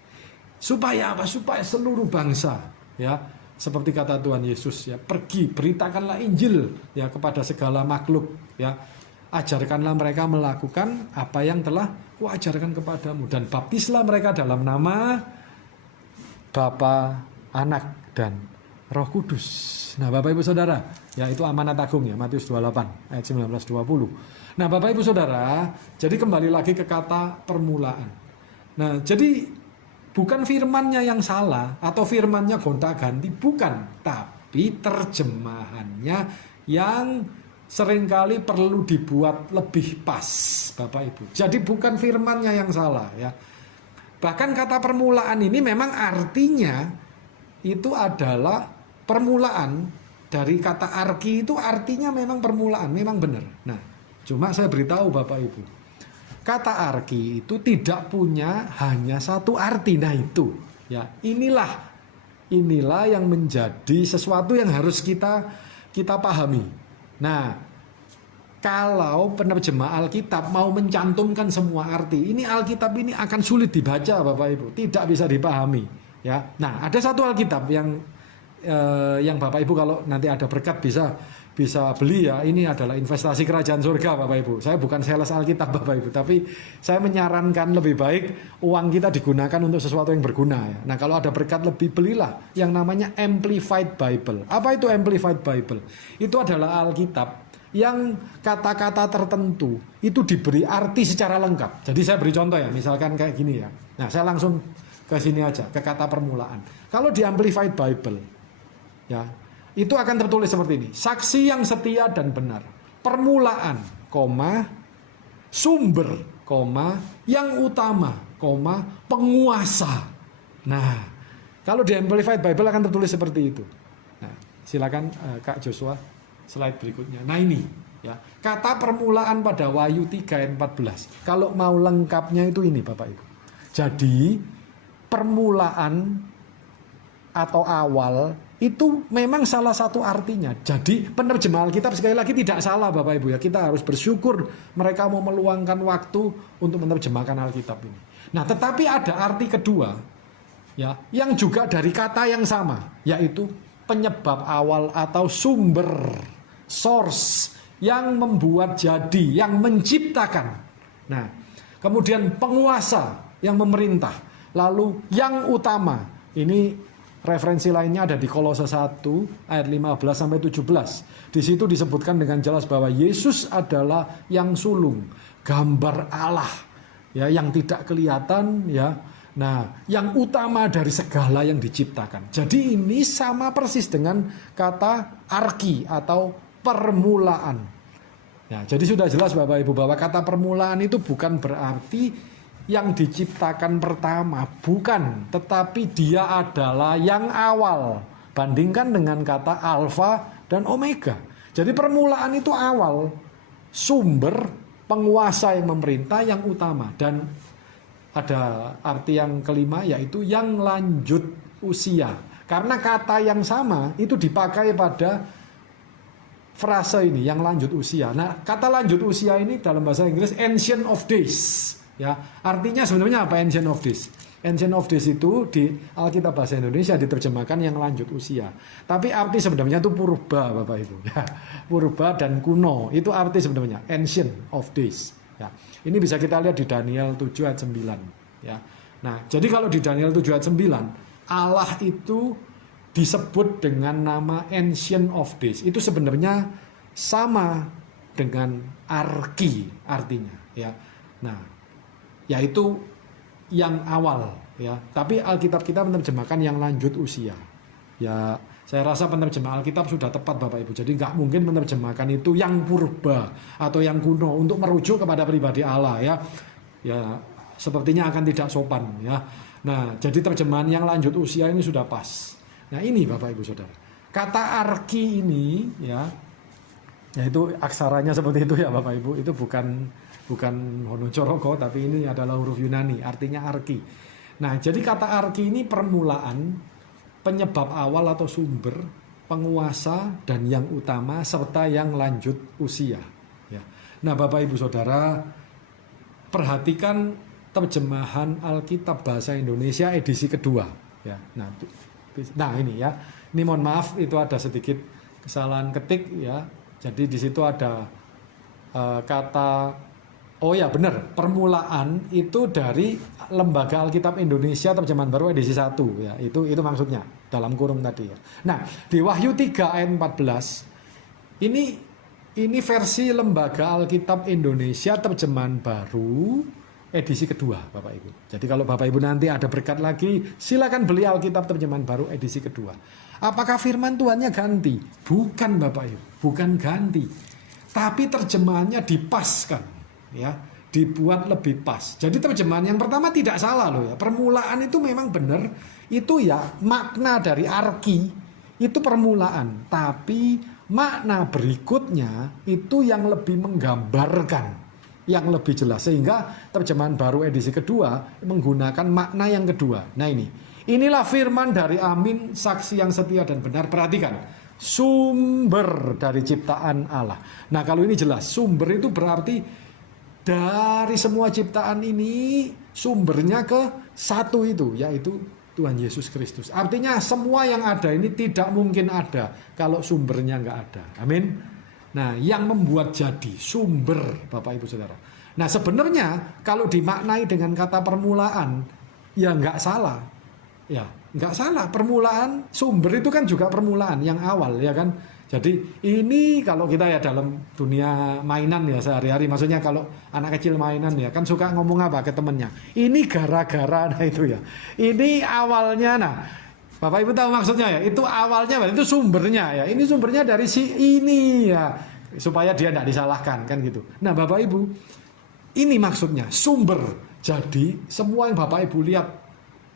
Supaya apa? Supaya seluruh bangsa ya, seperti kata Tuhan Yesus ya, pergi beritakanlah Injil ya kepada segala makhluk ya. Ajarkanlah mereka melakukan apa yang telah kuajarkan kepadamu, dan baptislah mereka dalam nama Bapa, Anak, dan Roh Kudus. Nah, Bapak Ibu Saudara, ya itu amanat agung ya, Matius 28 ayat 19-20. Nah, Bapak Ibu Saudara, jadi kembali lagi ke kata permulaan. Nah, jadi bukan firmannya yang salah atau firmannya gonta-ganti, bukan, tapi terjemahannya yang seringkali perlu dibuat lebih pas, Bapak Ibu. Jadi bukan firmannya yang salah ya. Bahkan kata permulaan ini memang artinya itu adalah permulaan dari kata arki, itu artinya memang permulaan, memang benar. Nah, cuma saya beritahu Bapak Ibu, kata arki itu tidak punya hanya satu arti. Nah itu ya, inilah yang menjadi sesuatu yang harus kita pahami. Nah, kalau penerjemah Alkitab mau mencantumkan semua arti, ini Alkitab ini akan sulit dibaca Bapak Ibu, tidak bisa dipahami ya. Nah, ada satu Alkitab yang Bapak Ibu kalau nanti ada berkat bisa beli ya. Ini adalah investasi kerajaan surga Bapak Ibu. Saya bukan sales Alkitab Bapak Ibu, tapi saya menyarankan lebih baik uang kita digunakan untuk sesuatu yang berguna ya. Nah, kalau ada berkat lebih, belilah yang namanya Amplified Bible. Apa itu Amplified Bible? Itu adalah Alkitab yang kata-kata tertentu itu diberi arti secara lengkap. Jadi saya beri contoh ya, misalkan kayak gini ya. Nah, saya langsung ke sini aja, ke kata permulaan. Kalau di Amplified Bible ya, itu akan tertulis seperti ini: saksi yang setia dan benar, permulaan, sumber, yang utama, penguasa. Nah, kalau di Amplified Bible akan tertulis seperti itu. Nah, silakan Kak Joshua, slide berikutnya. Nah ini ya, kata permulaan pada Wahyu 3 ayat 14. Kalau mau lengkapnya itu ini Bapak Ibu. Jadi permulaan atau awal itu memang salah satu artinya. Jadi penerjemah Alkitab sekali lagi tidak salah Bapak Ibu ya. Kita harus bersyukur mereka mau meluangkan waktu untuk menerjemahkan Alkitab ini. Nah, tetapi ada arti kedua ya, yang juga dari kata yang sama, yaitu penyebab awal atau sumber, source, yang membuat jadi, yang menciptakan. Nah, kemudian penguasa yang memerintah, lalu yang utama. Ini referensi lainnya ada di Kolose 1 ayat 15 sampai 17. Di situ disebutkan dengan jelas bahwa Yesus adalah yang sulung, gambar Allah ya, yang tidak kelihatan ya. Nah, yang utama dari segala yang diciptakan. Jadi ini sama persis dengan kata arki atau permulaan. Ya, jadi sudah jelas Bapak Ibu bahwa kata permulaan itu bukan berarti yang diciptakan pertama, bukan, tetapi dia adalah yang awal. Bandingkan dengan kata alfa dan omega. Jadi permulaan itu awal, sumber, penguasa yang memerintah yang utama. Dan ada arti yang kelima, yaitu yang lanjut usia. Karena kata yang sama itu dipakai pada frase ini, yang lanjut usia. Nah, kata lanjut usia ini dalam bahasa Inggris ancient of days. Ya, artinya sebenarnya apa ancient of days? Ancient of days itu di Alkitab bahasa Indonesia diterjemahkan yang lanjut usia. Tapi arti sebenarnya itu purba, Bapak Ibu. Ya, purba dan kuno itu arti sebenarnya ancient of days. Ya, ini bisa kita lihat di Daniel 7 ayat 9. Ya, nah jadi kalau di Daniel 7 ayat 9 Allah itu disebut dengan nama ancient of days. Itu sebenarnya sama dengan arki artinya. Ya, nah yaitu yang awal ya, tapi Alkitab kita menerjemahkan yang lanjut usia ya. Saya rasa penerjemah Alkitab sudah tepat Bapak Ibu, jadi nggak mungkin menerjemahkan itu yang purba atau yang kuno untuk merujuk kepada pribadi Allah ya. Ya sepertinya akan tidak sopan ya. Nah, jadi terjemahan yang lanjut usia ini sudah pas. Nah, ini Bapak Ibu Saudara, kata arki ini ya, yaitu aksaranya seperti itu ya Bapak Ibu, itu bukan Honocoroko, tapi ini adalah huruf Yunani, artinya arki. Nah, jadi kata arki ini permulaan, penyebab awal atau sumber, penguasa, dan yang utama, serta yang lanjut usia. Ya. Nah, Bapak Ibu Saudara, perhatikan terjemahan Alkitab bahasa Indonesia edisi kedua. Ya. Nah ini ya, ini mohon maaf itu ada sedikit kesalahan ketik ya. Jadi di situ ada kata. Oh ya benar, permulaan itu dari Lembaga Alkitab Indonesia Terjemahan Baru edisi 1 ya. Itu maksudnya dalam kurung tadi ya. Nah, di Wahyu 3 ayat 14 ini versi Lembaga Alkitab Indonesia Terjemahan Baru edisi kedua Bapak Ibu. Jadi kalau Bapak Ibu nanti ada berkat lagi, silakan beli Alkitab Terjemahan Baru edisi kedua. Apakah firman Tuhannya ganti? Bukan Bapak Ibu, bukan ganti. Tapi terjemahannya dipaskan. Ya, dibuat lebih pas. Jadi terjemahan yang pertama tidak salah loh ya. Permulaan itu memang benar. Itu ya makna dari arki itu permulaan. Tapi makna berikutnya itu yang lebih menggambarkan, yang lebih jelas. Sehingga terjemahan baru edisi kedua menggunakan makna yang kedua. Nah inilah firman dari Amin, saksi yang setia dan benar. Perhatikan, sumber dari ciptaan Allah. Nah kalau ini jelas, sumber itu berarti dari semua ciptaan ini sumbernya ke satu itu, yaitu Tuhan Yesus Kristus. Artinya semua yang ada ini tidak mungkin ada kalau sumbernya nggak ada. Amin. Nah, yang membuat jadi sumber Bapak Ibu Saudara. Nah, sebenarnya kalau dimaknai dengan kata permulaan, ya nggak salah. Ya, nggak salah. Permulaan, sumber itu kan juga permulaan yang awal, ya kan. Jadi ini kalau kita ya dalam dunia mainan ya sehari-hari, maksudnya kalau anak kecil mainan ya kan suka ngomong apa ke temennya, ini gara-gara, nah itu ya, ini awalnya. Nah Bapak Ibu tahu maksudnya ya, itu awalnya, itu sumbernya ya, ini sumbernya dari si ini ya, supaya dia tidak disalahkan kan gitu. Nah Bapak Ibu, ini maksudnya sumber. Jadi semua yang Bapak Ibu lihat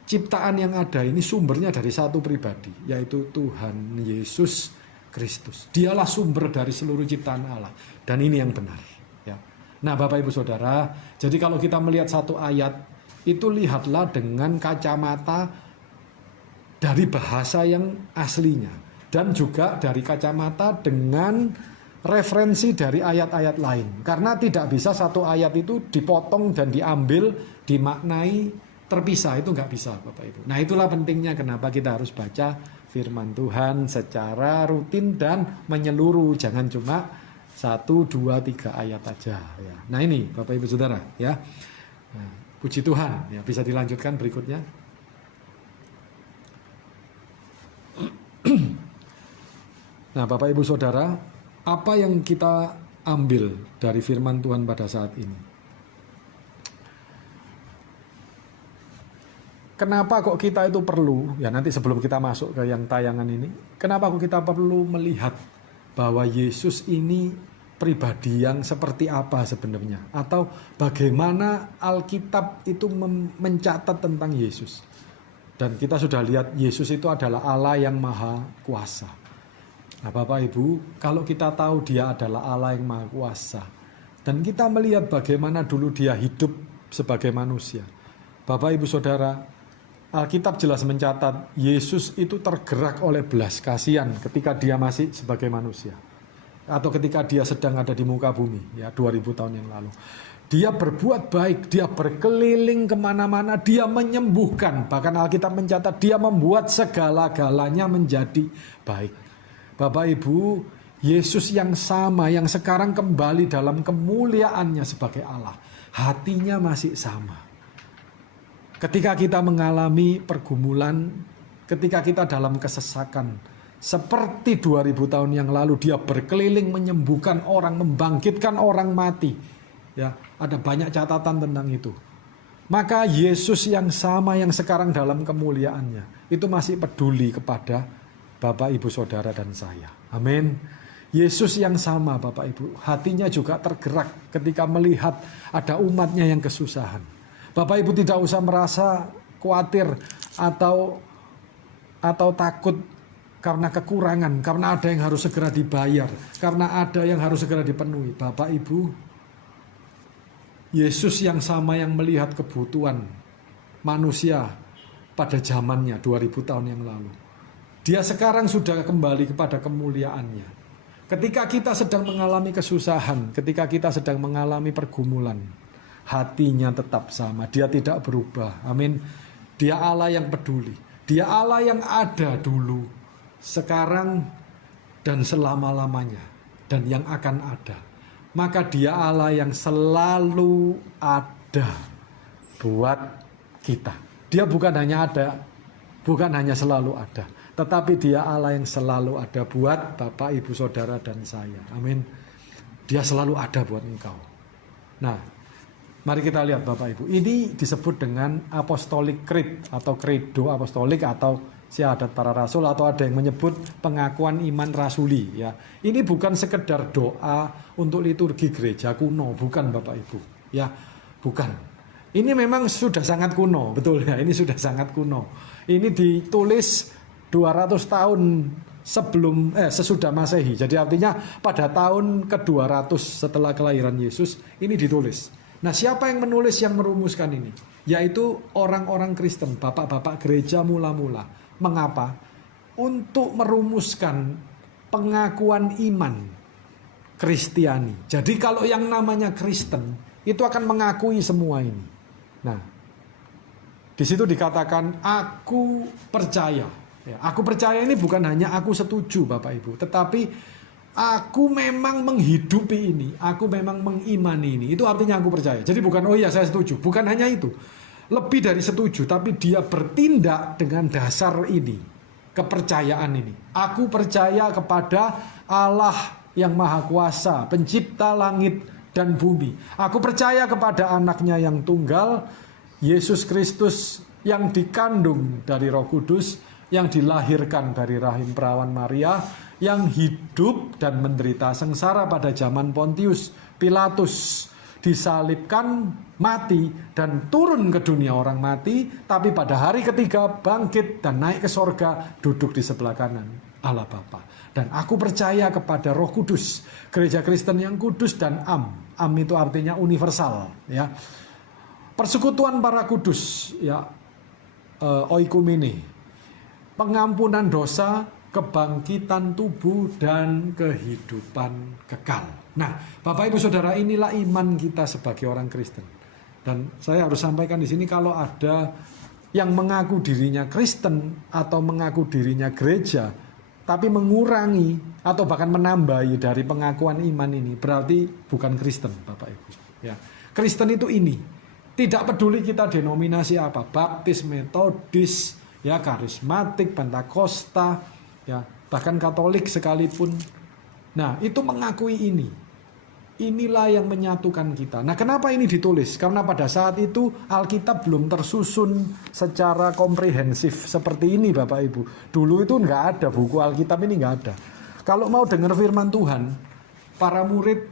ciptaan yang ada ini sumbernya dari satu pribadi, yaitu Tuhan Yesus Kristus. Dialah sumber dari seluruh ciptaan Allah. Dan ini yang benar ya. Nah Bapak Ibu Saudara, jadi kalau kita melihat satu ayat itu lihatlah dengan kacamata dari bahasa yang aslinya, dan juga dari kacamata dengan referensi dari ayat-ayat lain. Karena tidak bisa satu ayat itu dipotong dan diambil, dimaknai terpisah, itu nggak bisa Bapak Ibu. Nah itulah pentingnya kenapa kita harus baca firman Tuhan secara rutin dan menyeluruh, jangan cuma 1, 2, 3 ayat aja ya. Nah ini Bapak Ibu Saudara ya. Nah, puji Tuhan ya, bisa dilanjutkan berikutnya. Nah Bapak Ibu Saudara, apa yang kita ambil dari firman Tuhan pada saat ini? Kenapa kok kita itu perlu, ya nanti sebelum kita masuk ke yang tayangan ini, kenapa kok kita perlu melihat bahwa Yesus ini pribadi yang seperti apa sebenarnya? Atau bagaimana Alkitab itu mencatat tentang Yesus? Dan kita sudah lihat Yesus itu adalah Allah yang maha kuasa. Nah Bapak Ibu, kalau kita tahu dia adalah Allah yang maha kuasa, dan kita melihat bagaimana dulu dia hidup sebagai manusia, Bapak Ibu Saudara, Alkitab jelas mencatat Yesus itu tergerak oleh belas kasihan ketika dia masih sebagai manusia, atau ketika dia sedang ada di muka bumi ya 2000 tahun yang lalu. Dia berbuat baik, dia berkeliling kemana-mana, dia menyembuhkan. Bahkan Alkitab mencatat dia membuat segala-galanya menjadi baik. Bapak Ibu, Yesus yang sama, yang sekarang kembali dalam kemuliaannya sebagai Allah, hatinya masih sama. Ketika kita mengalami pergumulan, ketika kita dalam kesesakan, seperti 2000 tahun yang lalu dia berkeliling menyembuhkan orang, membangkitkan orang mati. Ya, ada banyak catatan tentang itu. Maka Yesus yang sama, yang sekarang dalam kemuliaannya, itu masih peduli kepada Bapak Ibu Saudara dan saya. Amin. Yesus yang sama Bapak Ibu, hatinya juga tergerak ketika melihat ada umatnya yang kesusahan. Bapak Ibu tidak usah merasa khawatir atau takut karena kekurangan, karena ada yang harus segera dibayar, karena ada yang harus segera dipenuhi. Bapak Ibu, Yesus yang sama yang melihat kebutuhan manusia pada zamannya 2000 tahun yang lalu, dia sekarang sudah kembali kepada kemuliaannya. Ketika kita sedang mengalami kesusahan, ketika kita sedang mengalami pergumulan, hatinya tetap sama, dia tidak berubah. Amin. Dia Allah yang peduli, dia Allah yang ada dulu, sekarang, dan selama-lamanya, dan yang akan ada. Maka dia Allah yang selalu ada buat kita. Dia bukan hanya ada, bukan hanya selalu ada, tetapi dia Allah yang selalu ada buat Bapak, Ibu, Saudara, dan saya. Amin. Dia selalu ada buat engkau. Nah, mari kita lihat Bapak Ibu. Ini disebut dengan Apostolic Creed atau Credo Apostolik atau Syahadat para Rasul, atau ada yang menyebut pengakuan iman rasuli ya. Ini bukan sekedar doa untuk liturgi gereja kuno, bukan Bapak Ibu ya, bukan. Ini memang sudah sangat kuno, betul ya, ini sudah sangat kuno. Ini ditulis 200 tahun sesudah Masehi. Jadi artinya pada tahun ke-200 setelah kelahiran Yesus ini ditulis. Nah, siapa yang menulis, yang merumuskan ini? Yaitu orang-orang Kristen, bapak-bapak gereja mula-mula. Mengapa? Untuk merumuskan pengakuan iman Kristiani. Jadi kalau yang namanya Kristen itu akan mengakui semua ini. Nah, di situ dikatakan aku percaya. Ya, aku percaya ini bukan hanya aku setuju Bapak Ibu, tetapi aku memang menghidupi ini, aku memang mengimani ini. Itu artinya aku percaya. Jadi bukan oh iya saya setuju, bukan hanya itu. Lebih dari setuju, tapi dia bertindak dengan dasar ini, kepercayaan ini. Aku percaya kepada Allah yang Maha Kuasa, pencipta langit dan bumi. Aku percaya kepada anaknya yang tunggal, Yesus Kristus, yang dikandung dari Roh Kudus, yang dilahirkan dari rahim perawan Maria, yang hidup dan menderita sengsara pada zaman Pontius Pilatus, disalibkan, mati, dan turun ke dunia orang mati, tapi pada hari ketiga bangkit dan naik ke sorga, duduk di sebelah kanan Allah Bapa. Dan aku percaya kepada Roh Kudus, gereja Kristen yang kudus, dan Am itu artinya universal ya. persekutuan para kudus, ya, oikumene, pengampunan dosa, kebangkitan tubuh, dan kehidupan kekal. Nah, Bapak Ibu Saudara, inilah iman kita sebagai orang Kristen. Dan saya harus sampaikan di sini, kalau ada yang mengaku dirinya Kristen atau mengaku dirinya gereja, tapi mengurangi atau bahkan menambahi dari pengakuan iman ini, berarti bukan Kristen, Bapak Ibu. Ya, Kristen itu ini. Tidak peduli kita denominasi apa, baptis, metodis, ya, karismatik, pentakosta, ya, bahkan Katolik sekalipun. Nah, itu mengakui ini. Inilah yang menyatukan kita. Nah, kenapa ini ditulis? Karena pada saat itu Alkitab belum tersusun secara komprehensif seperti ini, Bapak Ibu. Dulu itu nggak ada, buku Alkitab ini nggak ada. Kalau mau dengar firman Tuhan, para murid,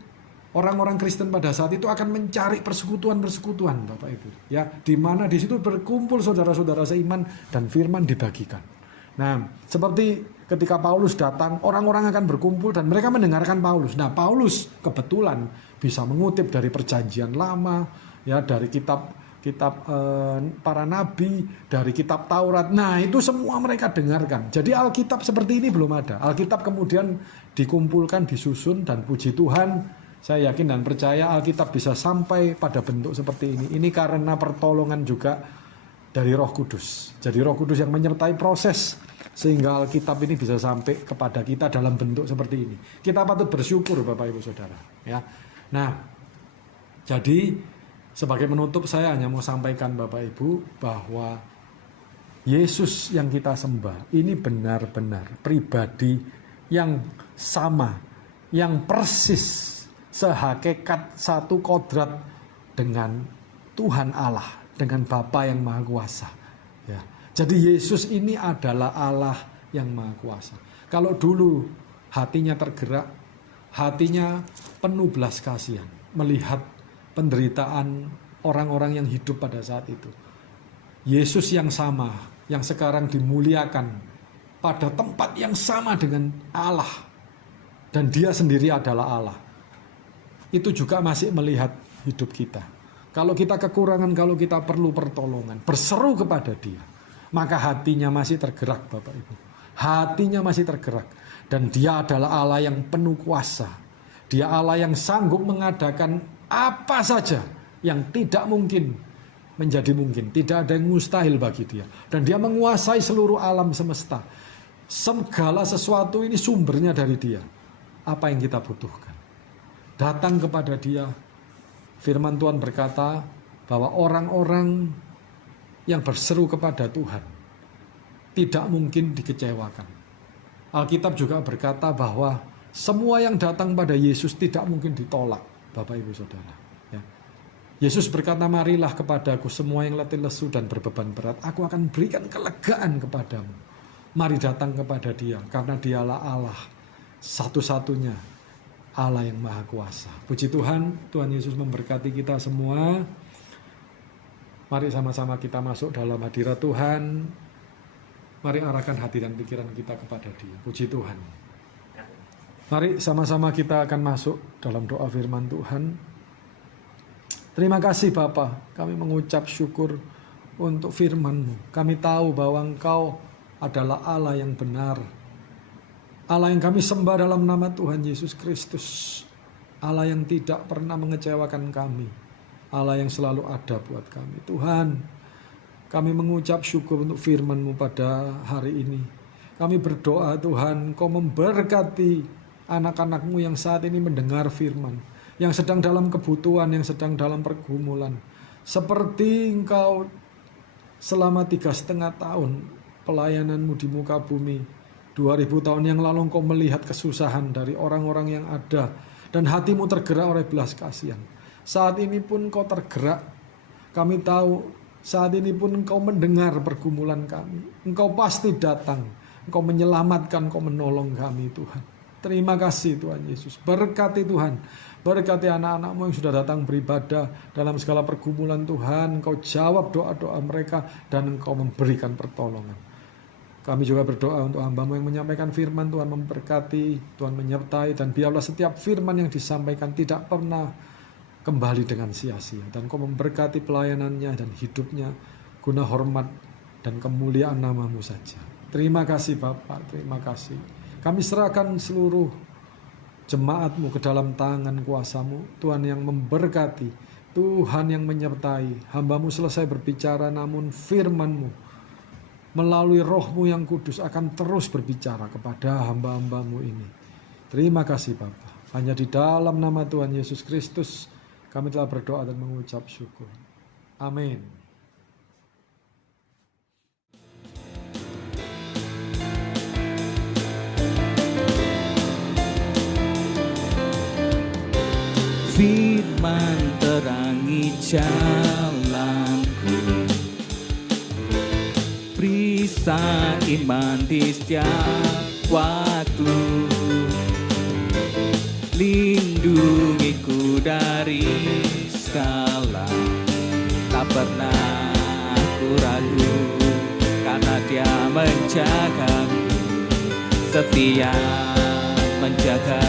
orang-orang Kristen pada saat itu akan mencari persekutuan-persekutuan, Bapak Ibu. Ya, di mana di situ berkumpul saudara-saudara seiman dan firman dibagikan. Nah, seperti ketika Paulus datang, orang-orang akan berkumpul dan mereka mendengarkan Paulus. Nah, Paulus kebetulan bisa mengutip dari Perjanjian Lama, ya, dari kitab para nabi, dari kitab Taurat. Nah, itu semua mereka dengarkan. Jadi Alkitab seperti ini belum ada. Alkitab kemudian dikumpulkan, disusun, dan puji Tuhan, saya yakin dan percaya Alkitab bisa sampai pada bentuk seperti ini. Ini karena pertolongan juga dari Roh Kudus. Jadi Roh Kudus yang menyertai proses sehingga Alkitab ini bisa sampai kepada kita dalam bentuk seperti ini. Kita patut bersyukur, Bapak Ibu Saudara. Ya. Nah, jadi sebagai menutup, saya hanya mau sampaikan, Bapak Ibu, bahwa Yesus yang kita sembah ini benar-benar pribadi yang sama, yang persis, sehakikat, satu kodrat dengan Tuhan Allah, dengan Bapa yang Maha Kuasa. Ya. Jadi Yesus ini adalah Allah yang Maha Kuasa. Kalau dulu hatinya tergerak, hatinya penuh belas kasihan melihat penderitaan orang-orang yang hidup pada saat itu. Yesus yang sama, yang sekarang dimuliakan pada tempat yang sama dengan Allah, dan dia sendiri adalah Allah, itu juga masih melihat hidup kita. Kalau kita kekurangan, kalau kita perlu pertolongan, berseru kepada dia, maka hatinya masih tergerak, Bapak Ibu. Hatinya masih tergerak. Dan dia adalah Allah yang penuh kuasa. Dia Allah yang sanggup mengadakan apa saja yang tidak mungkin menjadi mungkin. Tidak ada yang mustahil bagi dia. Dan dia menguasai seluruh alam semesta. Segala sesuatu ini sumbernya dari dia. Apa yang kita butuhkan? Datang kepada dia. Firman Tuhan berkata bahwa orang-orang yang berseru kepada Tuhan tidak mungkin dikecewakan. Alkitab juga berkata bahwa semua yang datang pada Yesus tidak mungkin ditolak, Bapak Ibu Saudara. Ya. Yesus berkata, marilah kepadaku semua yang letih lesu dan berbeban berat, aku akan berikan kelegaan kepadamu. Mari datang kepada dia, karena dialah Allah satu-satunya, Allah yang Maha Kuasa. Puji Tuhan, Tuhan Yesus memberkati kita semua. Mari sama-sama kita masuk dalam hadirat Tuhan. Mari arahkan hati dan pikiran kita kepada dia. Puji Tuhan. Mari sama-sama kita akan masuk dalam doa firman Tuhan. Terima kasih Bapa, kami mengucap syukur untuk firman-Mu. Kami tahu bahwa Engkau adalah Allah yang benar. Allah yang kami sembah dalam nama Tuhan Yesus Kristus. Allah yang tidak pernah mengecewakan kami. Allah yang selalu ada buat kami. Tuhan, kami mengucap syukur untuk firman-Mu pada hari ini. Kami berdoa Tuhan, Engkau memberkati anak-anak-Mu yang saat ini mendengar firman, yang sedang dalam kebutuhan, yang sedang dalam pergumulan. Seperti Engkau selama 3,5 tahun pelayanan-Mu di muka bumi, 2000 tahun yang lalu Engkau melihat kesusahan dari orang-orang yang ada, dan hati-Mu tergerak oleh belas kasihan. Saat ini pun Engkau tergerak. Kami tahu saat ini pun Engkau mendengar pergumulan kami. Engkau pasti datang. Engkau menyelamatkan, Engkau menolong kami Tuhan. Terima kasih Tuhan Yesus. Berkati Tuhan. Berkati anak-anak-Mu yang sudah datang beribadah dalam segala pergumulan Tuhan. Engkau jawab doa-doa mereka dan Engkau memberikan pertolongan. Kami juga berdoa untuk hamba-Mu yang menyampaikan firman. Tuhan memberkati, Tuhan menyertai, dan biarlah setiap firman yang disampaikan tidak pernah kembali dengan sia-sia. Dan Kau memberkati pelayanannya dan hidupnya guna hormat dan kemuliaan nama-Mu saja. Terima kasih Bapa, terima kasih. Kami serahkan seluruh jemaat-Mu ke dalam tangan kuasa-Mu, Tuhan yang memberkati, Tuhan yang menyertai. Hamba-Mu selesai berbicara, namun firman-Mu melalui Roh-Mu yang kudus akan terus berbicara kepada hamba-hamba-Mu ini. Terima kasih Bapa. Hanya di dalam nama Tuhan Yesus Kristus kami telah berdoa dan mengucap syukur. Amin. Firman terangi jalanku, perisai iman di setiap waktu, lindungiku dari segala, tak pernah aku ragu, karena Dia menjagaku, setia menjaga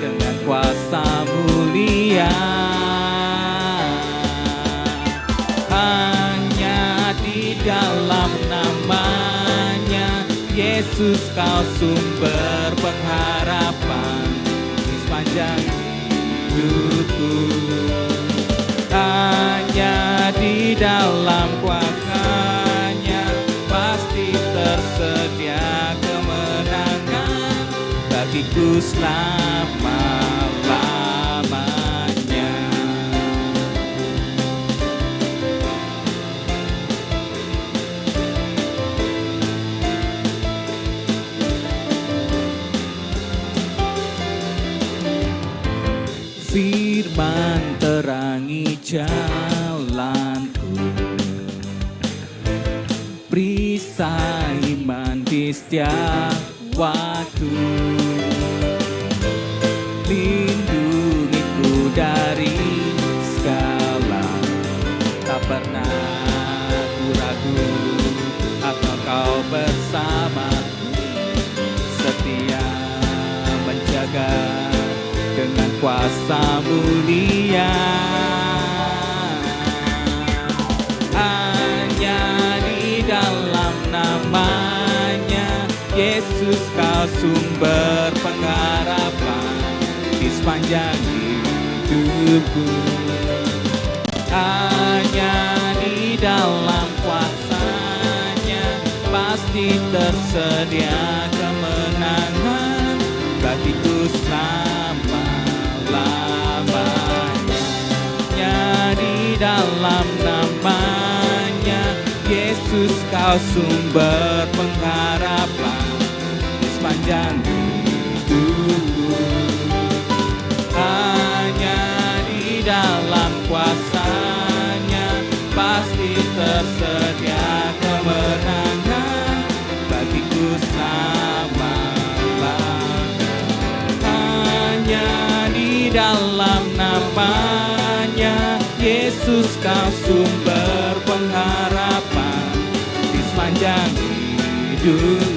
dengan kuasa mulia. Hanya di dalam nama-Nya Yesus Kau sumber pengharapan di sepanjang hidupku. Hanya di dalam kuasa-Nya pasti tersedia kemenangan bagiku selama-lamanya. Firman terangi jalanku, perisai iman di setiap waktu, lindungiku dari segala, tak pernah aku ragu, atau Kau bersamaku, setia menjaga dengan kuasa mulia. Hanya di dalam nama-Nya Yesus Kau sumber pengharapan di sepanjang hidupku. Hanya di dalam kuasa-Nya pasti tersedia kemenangan bagiku selama-lamanya. Hanya di dalam nama-Nya Yesus Kau sumber pengharapan di sepanjang hidupku. Hanya di dalam kuasa-Nya pasti tersedia kemenangan bagiku selama-lamanya. Hanya di dalam nama-Nya Yesus Kau sumber pengharapan di sepanjang hidup.